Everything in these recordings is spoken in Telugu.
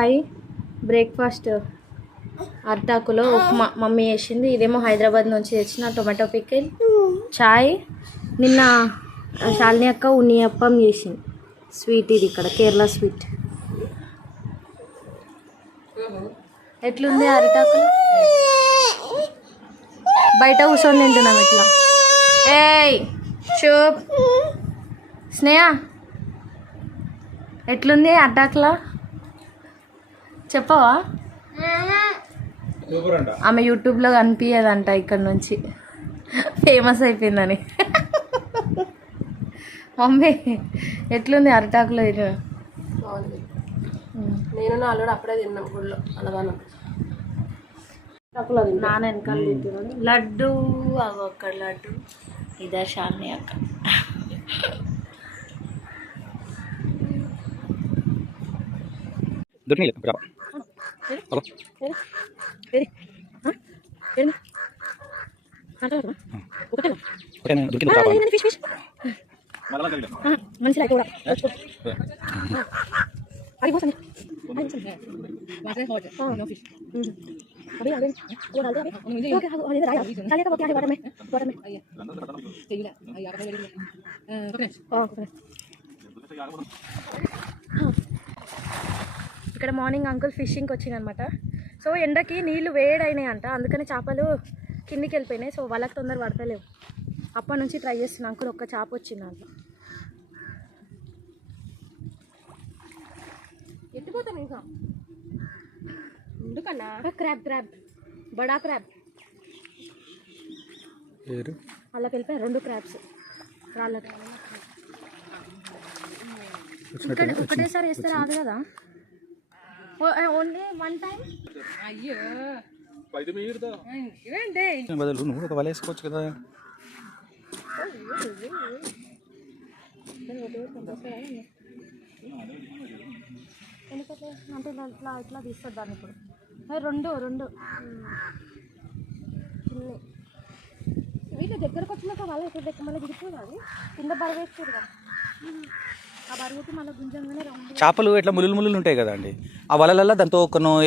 5 బ్రేక్ఫాస్ట్ అరిటాకులో ఉప్మా మమ్మీ చేసింది. ఇదేమో హైదరాబాద్ నుంచి తెచ్చిన టొమాటో పికిల్, చాయ్. నిన్న శాలిని అక్క ఉనియప్పం చేసింది. స్వీట్ ఇది ఇక్కడ కేరళ స్వీట్. ఎట్లుంది అరిటాకులు? బయట కూర్చొని తింటున్నాం ఇట్లా. ఏయ్ చూప్ స్నేహ, ఎట్లుంది అరిటాకులా చెప్పవా? ఆమె యూట్యూబ్లో కనిపించదంట, ఇక్కడ నుంచి ఫేమస్ అయిపోయిందని. మమ్మీ ఎట్లుంది అరిటాకులో? నేను నా అల్లుడు అప్పుడే తిన్నాం గుళ్ళో అన్నదానం. నాన్న వెనకాల తింటున్నాను. లడ్డు అవి ఒక్క లడ్డు. ఇదే శాలిని అక్క. మంచిగా కూడా అది పోసండి. ఇక్కడ మార్నింగ్ అంకుల్ ఫిషింగ్కి వచ్చిందనమాట. సో ఎండకి నీళ్ళు వేడైనాయి అంట, అందుకని చేపలు కిందికి వెళ్ళిపోయినాయి. సో వాళ్ళకి తొందర పడతలేవు. అప్పటి నుంచి ట్రై చేస్తున్నా. అంకుల్ ఒక్క చేప వచ్చింది అంట. ఎట్టిపోతాను ఇంకా ఎందుకన్నా? క్రాబ్ క్రాబ్ బడా క్రాబ్ అలాకి వెళ్ళిపోయి 2 క్రాబ్స్ రాళ్ళకి. ఇక్కడ ఒకటేసారి వేస్తే రాదు కదా, ఓన్లీ 1 టైం. అయ్యో బదులు నువ్వు ఒక వల వేసుకోవచ్చు కదా. అంటే ఇట్లా ఇట్లా తీస్తుంది దాన్ని. ఇప్పుడు 2 చిన్న వీటి దగ్గరకు వచ్చినాక వాళ్ళు ఎక్కడ దగ్గర మళ్ళీ దిగిపోదు. అది కింద బరువు వేస్తుంది కదా, ఆ బరువుకి మళ్ళీ గుంజంగానే రౌండ్. చేపలు ఇట్లా ముళ్ళు ఉంటాయి కదా అండి, ఆ వలలల్లో దాంతో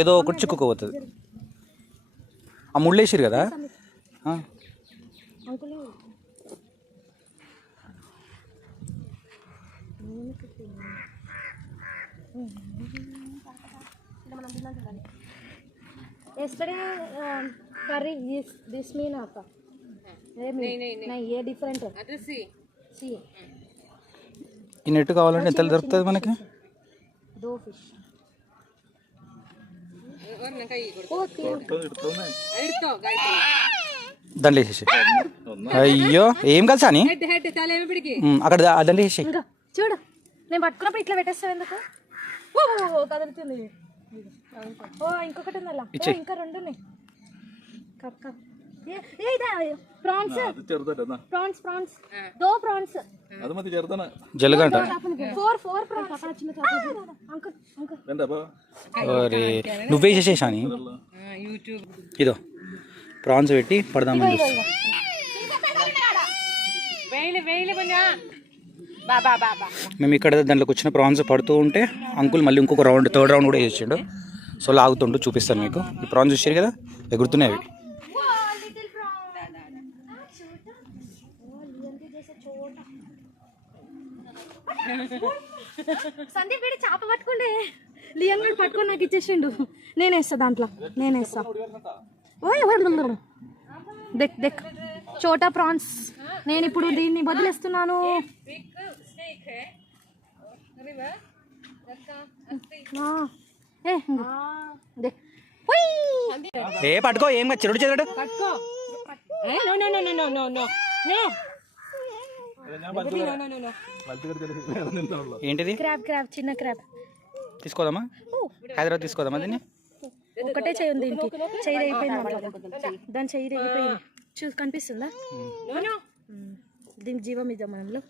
ఏదో ఒకటి చిక్కుకోపోతుంది. ఆ ముళ్ళు వేసిరు కదా uncle. yesterday curry this mean apa नहीं ये डिफरेंट है. అదే సి ఈ నెట్ కావాలంటే ఎంత దొరుకుతుంది మనకి? 2 fish దండలు వేసేసి. అయ్యో ఏం కలిసా అని అక్కడ దండలు వేసేసి. చూడు నేను పట్టుకున్నప్పుడు ఇట్లా పెట్టేస్తావు ఎందుకు? కదులుతుంది. ఇంకొకటి ఉంది అలా. ఇంకా 2 ఉన్నాయి. Cup cup prawns prawns prawns 2 prawns జల్లగంట. 4 ప్రాన్స్. అంకుల్ అరే నువ్వే చేసేసా అని ఇదో ప్రాన్స్ పెట్టి పడదామని చూస్తా. మేము ఇక్కడ దాంట్లోకి వచ్చిన ప్రాన్స్ పడుతూ ఉంటే అంకుల్ మళ్ళీ ఇంకొక థర్డ్ రౌండ్ కూడా చేసిండు. సో లాగుతుంటూ చూపిస్తాను మీకు. ఈ ప్రాన్స్ చూసారు కదా ఎగురుతున్నాయి అవి. సందీప్ వీడు చేప పట్టుకుంటే లియన్ కూడా పట్టుకొని నాకు ఇచ్చేసిండు. నేనేస్తా దాంట్లో, నేనేస్తా. దెక్ దెక్ చోటా ప్రాన్స్. నేను ఇప్పుడు దీన్ని వదిలేస్తున్నాను. ఏ పట్టుకో ఏం చెరుడు చెరుడు ఏంటిది? క్రాబ్ క్రాబ్ చిన్న క్రాబ్ తీసుకోదామా? హైదరాబాద్ తీసుకోదామా? దీన్ని ఒకటే చెయ్యి ఉంది దీనికి. చెయ్యి అయిపోయింది, దాని చెయ్యి అయిపోయింది. కనిపిస్తుందా? దీనికి జీవం ఇద్దాం మనంలో.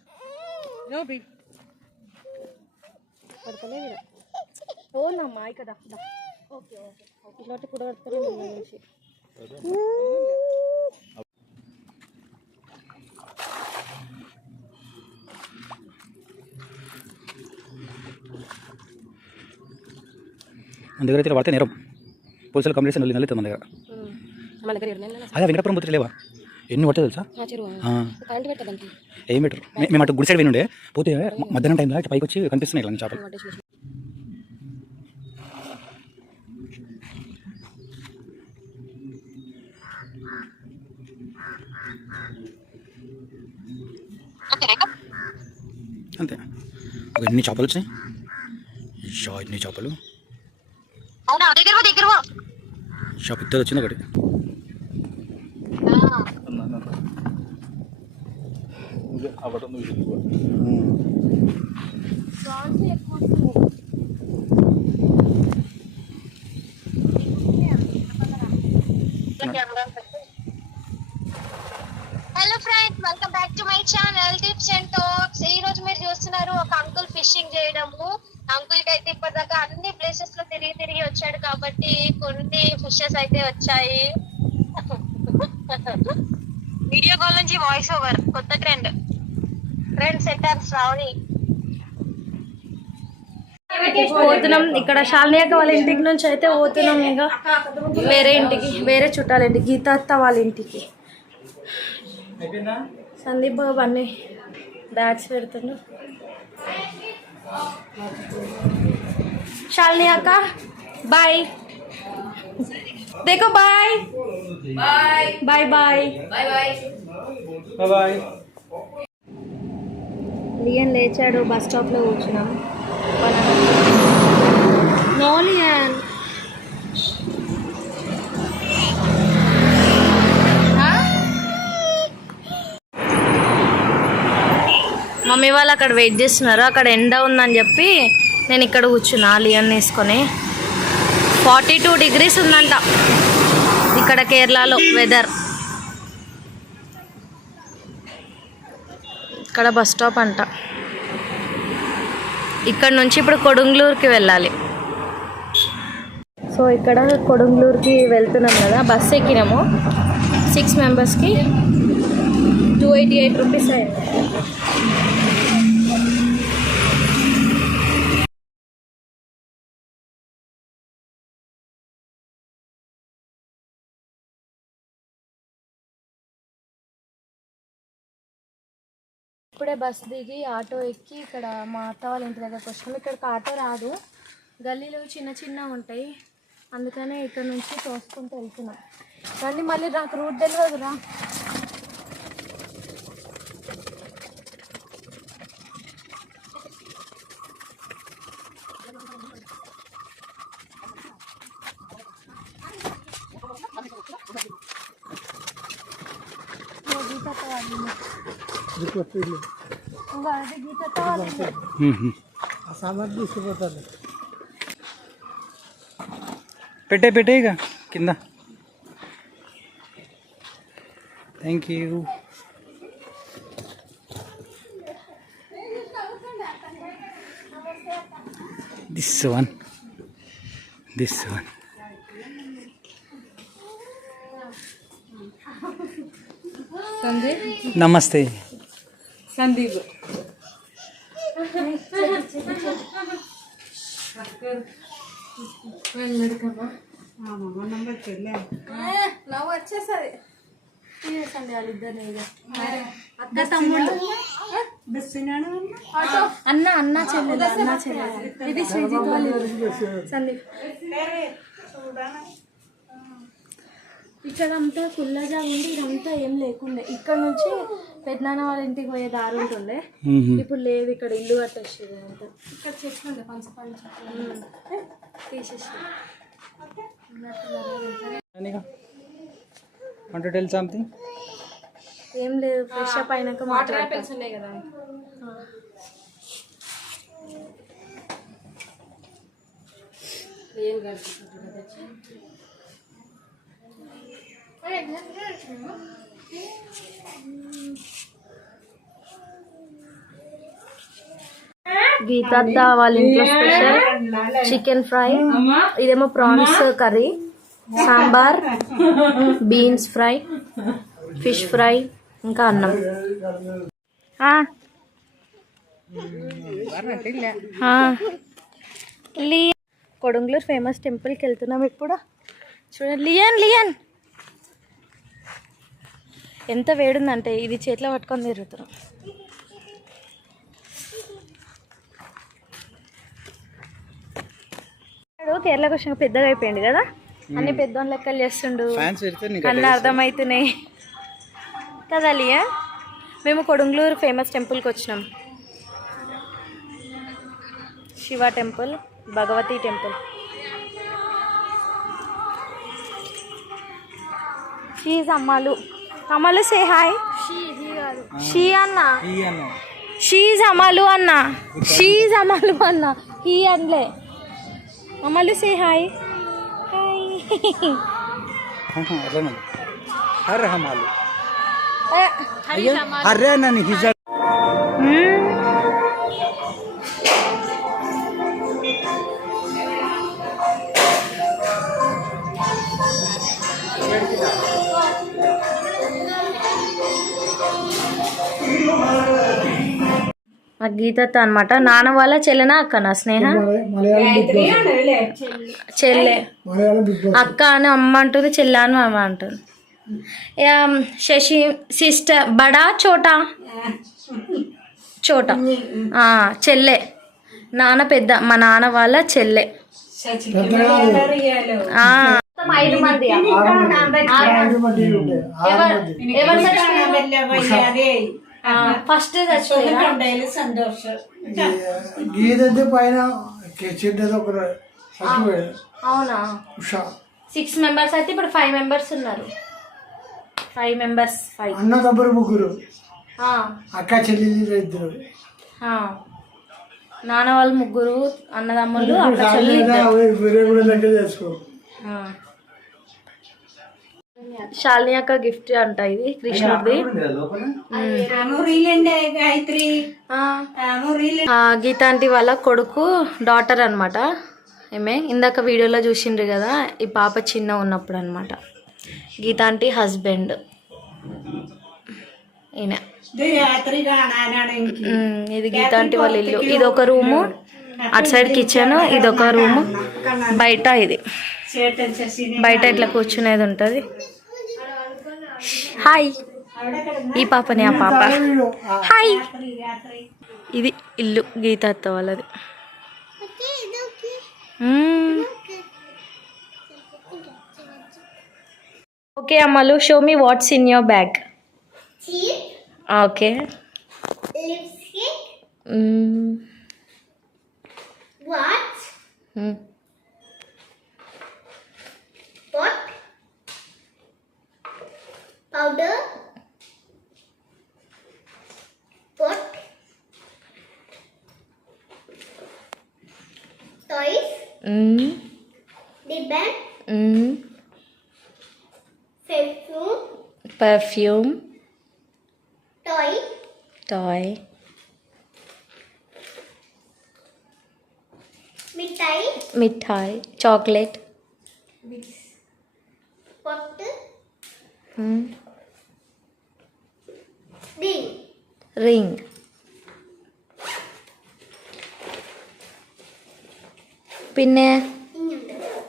పడతలేదు. ఓనమ్మా ఇక్కడ ఓకే ఓకే ఇలాంటి కూడా పడతలేదు. మన దగ్గర అయితే వాడితే నేరం. పోలీసులు కంప్లీట్ చేసి నల్లి మన దగ్గర. మన దగ్గర 2 నెలలు అదే వెంకటపురం పోతే లేవా ఎన్ని పట్టే తెలుసా? చెరువు కరెంట్ పెట్టదండి. ఏం బెటర్. మేము అటు గుడి సైడ్ వినుండే పోతే మధ్యాహ్నం టైంలో ఇట్లా పైకి వచ్చి కనిపిస్తున్నాయి ఇట్లా చేపలు. అంతే ఎన్ని చేపలు వచ్చినాయి, ఎన్ని చేపలు. పెద్దది వచ్చింది ఒకటి. Hello friends, welcome back to my channel tips and talks. ఈ రోజు మీరు చూస్తున్నారు ఒక అంకుల్ ఫిషింగ్ చేయడము. అంకుల్ కి అయితే ఇప్పటిదాకా అన్ని ప్లేసెస్ లో తిరిగి వచ్చాడు కాబట్టి కొన్ని ఫిషెస్ అయితే వచ్చాయి. వీడియో కాల్ నుంచి వాయిస్ ఓవర్ కొత్త ట్రెండ్ సెట్టర్ శ్రావణి. పోతున్నాం. ఇక్కడ శాలిని అక్క వాళ్ళ ఇంటికి నుంచి అయితే పోతున్నాం. ఇక వేరే ఇంటికి, వేరే చుట్టాల ఇంటికి, గీత అత్త వాళ్ళ ఇంటికి. సందీప్ బాబు అన్ని బ్యాగ్స్ పెడుతుండు. శాలిని అక్క బాయ్, देखो बाय बाय बाय बाय. లియన్ లేచాడు. బస్ స్టాప్లో కూర్చున్నాం. నో లియన్, మమ్మీ వాళ్ళు అక్కడ వెయిట్ చేస్తున్నారు. అక్కడ ఎండ ఉందని చెప్పి నేను ఇక్కడ కూర్చున్నా లియన్ వేసుకొని. 42 degrees ఉందంట ఇక్కడ కేరళలో వెదర్. ఇక్కడ బస్ స్టాప్ అంట. ఇక్కడ నుంచి ఇప్పుడు కొడుంగ్లూరుకి వెళ్ళాలి. సో ఇక్కడ కొడుంగ్లూరుకి వెళ్తున్నాం కదా. బస్ ఎక్కినాము. 6 మెంబర్స్కి 288 రూపీస్ అయింది. ఇప్పుడే బస్ దిగి ఆటో ఎక్కి ఇక్కడ మా అత్త వాళ్ళ ఇంటి దగ్గరకు వచ్చినాం. ఇక్కడికి ఆటో రాదు, గల్లీలు చిన్న చిన్న ఉంటాయి, అందుకనే ఇక్కడ నుంచి తోసుకుంటూ వెళ్తున్నాం. కానీ మళ్ళీ నాకు రూట్ తెలియదు రా. పెట్టే ఇక కింద. Thank you. దిస్ వన్ నమస్తే సందీప్. వచ్చేసరి వాళ్ళిద్దరిని అక్క తమ్ముళ్ళు అన్న చెల్లెలు. ఇది శ్రీజిత్ వాళ్ళు సందీప్. ఇక్కడ అంతా ఫుల్గా ఉండి ఇదంతా ఏం లేకుండే. ఇక్కడ నుంచి పెద్దనాన్న వాళ్ళ ఇంటికి పోయే దారి ఉంటుండే, ఇప్పుడు లేవు. ఇక్కడ ఇల్లు కట్టేసేది అంతా. ఇక్కడ చేస్తుండే పంచ తీసేసి. Want to tell something? ఏం లేదు, ఫ్రెష్ అప్ అయినాక వాటర్ యాపిల్స్ ఉన్నాయి కదా. ఏం గీతద్ద వాళ్ళ ఇంట్లో స్పెషల్ చికెన్ ఫ్రై, ఇదేమో prawns curry, sambar, beans fry, fish fry, ఇంకా అన్నం. కొడుంగ్లూరు ఫేమస్ టెంపుల్కి వెళ్తున్నాం ఇప్పుడు. చూడండి లియన్ ఎంత వేడుందంటే ఇది చేతిలో పట్టుకొని తిరుగుతున్నాం. కేరళకు వచ్చిన పెద్దగా అయిపోయింది కదా, అన్ని పెద్దోని లెక్కలు చేస్తుండు, అన్నీ అర్థమవుతున్నాయి కదా లియా. మేము కొడుంగ్లూరు ఫేమస్ టెంపుల్కి వచ్చినాం. Shiva temple, Bhagavathi temple. She's Ammalu say hi. She అన్న, షీజ్ అమలు అన్న, షీజ్ అమలు అన్న, హీ అనలే. అమలు సే హాయ్. హర్ హమాలు హర్రే నన్ను హిజా. మా గీతతో అనమాట, నాన్న వాళ్ళ చెల్లెనా అక్కనా స్నేహ? చెల్లె. అక్క అని అమ్మ అంటుంది, చెల్లె అని అమ్మ అంటుంది. శశి సిస్టర్ బడా చోటా చెల్లె. నాన్న పెద్ద, మా నాన్న వాళ్ళ చెల్లె. 5 మంది. ఫస్ట్ అవునా? 6 మెంబర్స్ అయితే ఇప్పుడు 5 మెంబర్స్ ఉన్నారు. 5 మెంబర్స్. అన్న తమ్ముడు 3, అక్క చెల్లెలు 2. నాన్న వాళ్ళు 3 అన్నదమ్ములు, అక్క చెల్లెలు చేసుకో. శాలిని అక్క గిఫ్ట్ అంట ఇది, కృష్ణుడిది. గీతాంటి వాళ్ళ కొడుకు డాటర్ అనమాట ఏమే. ఇందాక వీడియోలో చూసిండ్రు కదా, ఈ పాప చిన్న ఉన్నప్పుడు అనమాట. గీతాంటి హస్బెండ్ ఈయన. ఇది గీతాంటి వాళ్ళ ఇల్లు. ఇది ఒక రూము, అటు సైడ్ కిచెన్, ఇది ఒక రూము. బయట ఇది బయట ఇట్లా కూర్చునేది ఉంటుంది. హాయ్, ఈ పాపని ఆ పాప. హాయ్, ఇది ఇల్లు గీత అత్త వాళ్ళది. ఓకే అమ్మలు, show me what's in your bag. Okay. powder, pot, toys, ribbon, perfume, toy, మిఠాయి, చాక్లెట్, pot, రింగ్,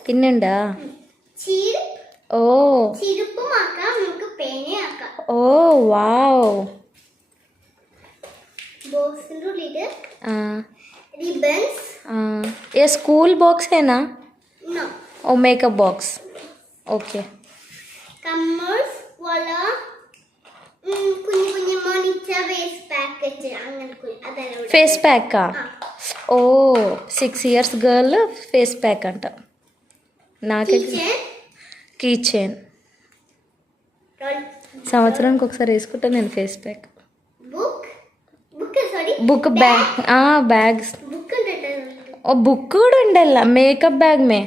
పిన్నుండా? Oh oh wow. ये स्कूल बॉक्स है ना? No. Oh makeup box. Okay. कमर्स वाला कुछ मॉनिटर फेस पैक का. Oh 6 years girl face pack अंट నాకే కీ చైన్ సంవత్సరానికి ఒకసారి వేసుకుంటా నేను face pack. Book bag bags oh book కూడా ఉండాల మేకప్ బ్యాగ్ మే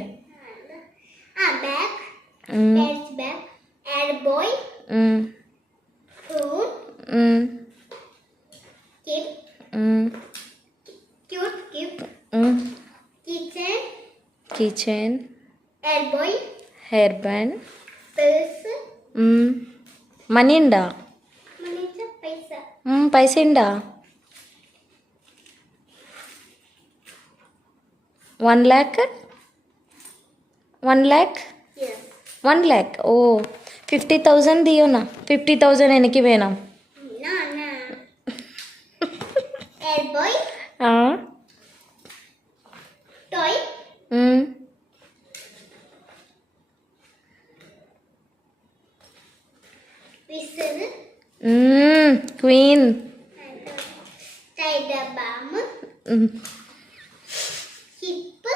key chain hair band money ఉండా పైసా ఉండా 1 lakh 1 lakh 1 lakh ఓ 50,000 दियो ना 50,000 వెనక్కి పోయినాం Elboy, toy, whistle, queen spider bomb, hip,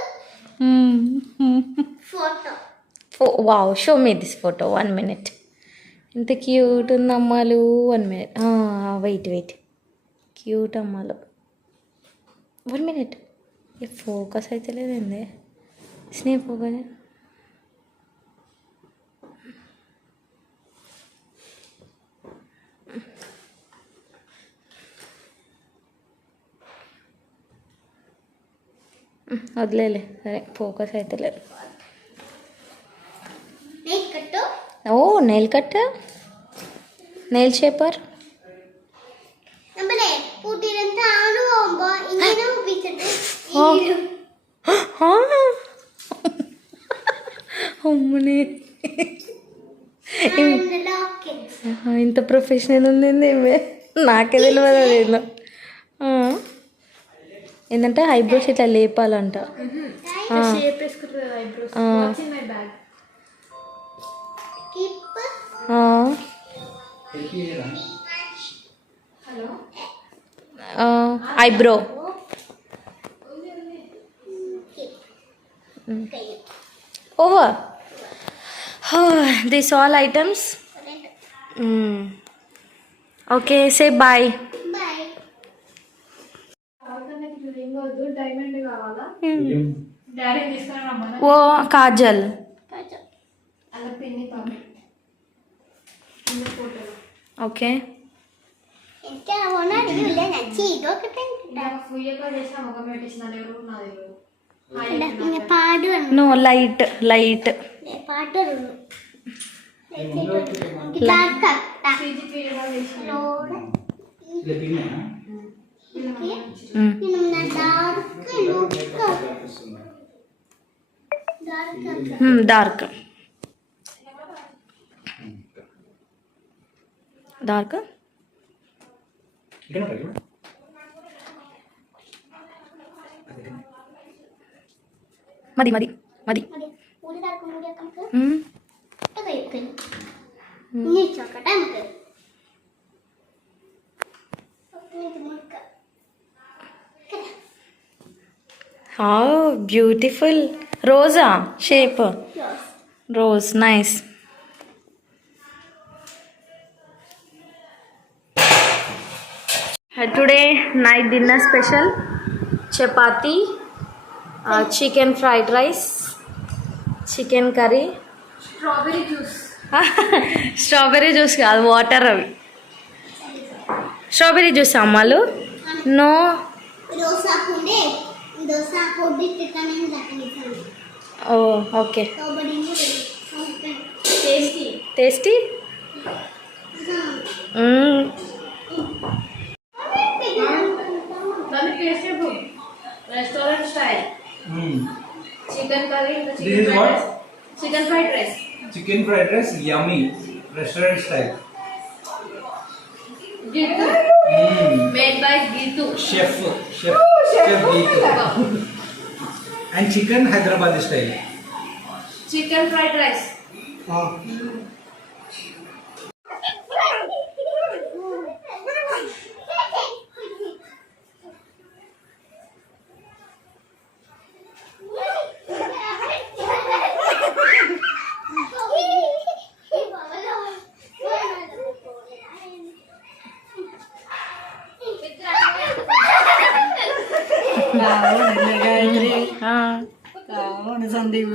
photo. Wow show me this photo 1 minute ఎంత క్యూట్ ఉంది అమ్మాలు 1 minute వెయిట్ క్యూట్ అమ్మాలు 1 minute ఫోకస్ అయితే లేదండి స్నేప్ ఫోకస్ వదిలేలే సరే ఫోకస్ అయితే లేదు Nail cutter, ఓ నెయిల్ కట్ నెయిల్ షేపర్ നമ്മളെ കൂട്ടിരുന്നാണ് പോകുമ്പോ ഇങ്ങനെ ഉപയോഗിച്ചിട്ട് అమ్మని ലോക്ക് ఇంత ప్రొఫెషనల్ ఉంది ఏమే నాకే తెలియదు అదేందో ఏంటంటే ఐబ్రోస్ ఇట్లా లేపాలంట షేప్ వేసుకుంటుంది కదా eyebrows what's in my bag keep eyebrow over this all items okay say bye bye ఏం కావద్దు డైమండ్ కావాలా డాడీ తీసుకుని రమ్మన్నా ఓ కాజల్ అలా పిన్ని పాప ఫోటోలో ఓకే എനിക്ക് അവനറിയില്ല ഞാൻ ചെയ്തോക്കട്ടെ ఫుయ్యగా చేసిన ముఖం పెట్టేసిన ఎవరు నా దగ్గర ഇങ്ങനെ പാടുകയാണ് నో లైట్ പാട്ടുള്ളൂ డార్క్ മതി ഒരു തർക്കം കൂടി നമുക്ക് കഴിക്കും ഇനി ചോക്കട്ടെ നമുക്ക് బ్యూటిఫుల్ రోజా shape rose nice today night dinner special chapati chicken fried rice chicken curry strawberry juice strawberry juice కాదు వాటర్ అవి స్ట్రాబెర్రీ జ్యూస్ అమ్మాలు నో రోజాకుండే దోసాకు బిట్టిటానే దక్కనిసాను ఓ ఓకే సోబడింగు టేస్టీ దాని టేస్ట్ చెప్పు restaurant style chicken curry This is what? Chicken fried rice Chicken fried rice, yummy, restaurant style. Geetu made by Geetu Chef Geetu. And chicken Hyderabadi style. Chicken fried rice Sandeep